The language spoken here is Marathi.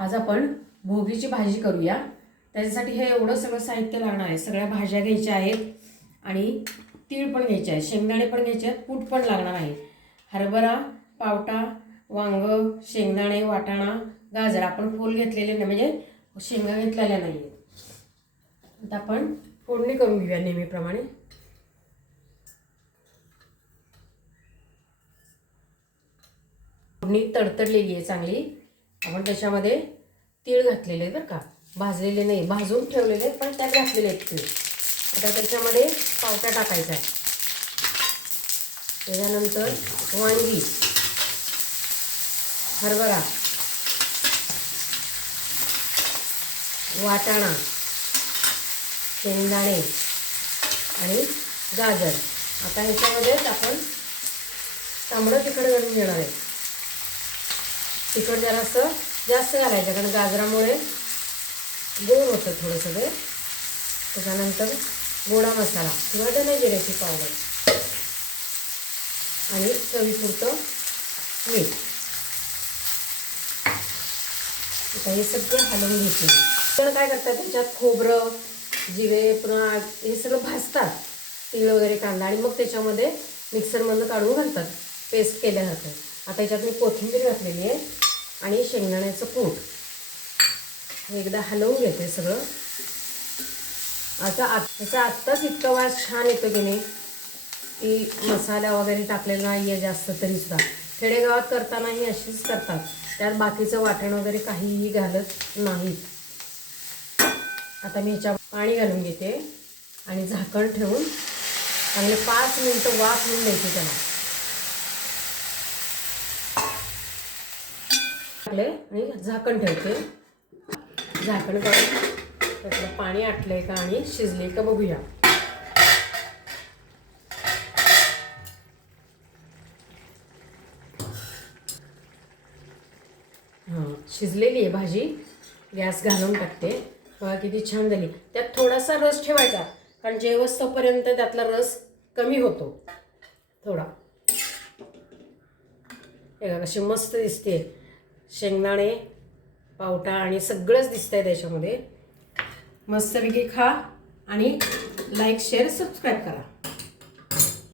आज आपण भोगीची भाजी करूया। त्याच्यासाठी हे एवढं सगळं साहित्य लागणार आहे। सगळ्या भाज्या घ्यायच्या आहेत आणि तीळ पण घ्यायचे आहे, शेंगदाणे पण घ्यायचे आहेत, कूट पण लागणार आहे। हरभरा, पावटा, वांग, शेंगदाणे, वाटाणा, गाजर आपण फूल घेतलेले नाही, म्हणजे शेंगा घेतलेल्या नाही। आता आपण फोडणी करून घेऊया नेहमीप्रमाणे। फोडणी तडतडलेली आहे चांगली। आपण त्याच्यामध्ये तीळ घातलेले आहेत बरं का, भाजलेले नाही, भाजून ठेवलेले आहेत पण त्यात घातलेले आहेत तीळ। आता त्याच्यामध्ये पावटा टाकायचा आहे, त्याच्यानंतर वांगी, हरभरा, वाटाणा, शेंगदाणे आणि गाजर। आता ह्याच्यामध्येच आपण तांबडं तिखट घालून घेणार आहे। तिखट जरासं जास्त घालायचं कारण गाजरामुळे गोड होतं थोडंसं ते। त्याच्यानंतर गोडा मसाला किंवा धने जिऱ्याची पावडर आणि चवीपुरतं मीठ। आता हे सगळं हलवून घ्यायचं। पण काय करतात, त्याच्यात खोबरं, जिरे, पुन्हा हे सगळं भाजतात, तीळ वगैरे, कांदा, आणि मग त्याच्यामध्ये मिक्सरमधून काढून घालतात पेस्ट केल्यासारखं। आता याच्यात मी कोथिंबीर घातलेली आहे आणि शेंगदाण्याचं कूट एकदा हलवून घेते सगळं। आता त्याचा आत्ताच इतका वास छान येतो की नाही, की मसाला वगैरे टाकलेला नाही आहे जास्त तरीसुद्धा। खेडेगावात करतानाही अशीच करतात, त्यात बाकीचं वाटण वगैरे काहीही घालत नाहीत। आता मी ह्याच्या पाणी घालून घेते आणि झाकण ठेवून चांगले 5 मिनिटं वाफ येऊन द्यायची त्याला। आणि झाकण ठेवते। झाकण काढून त्यातलं पाणी आटलंय का आणि शिजले का बघूया। शिजलेली आहे भाजी। गॅस घालून टाकते। बघा किती छान झाली। त्यात थोडासा रस ठेवायचा कारण जेवस्तोपर्यंत त्यातला रस कमी होतो थोडा। बघा कशी मस्त दिसते, शेंगदाणे, पावटा आणि सगळंच दिसतंय त्याच्यामध्ये। मस्तपैकी खा आणि लाईक, शेअर, सबस्क्राईब करा।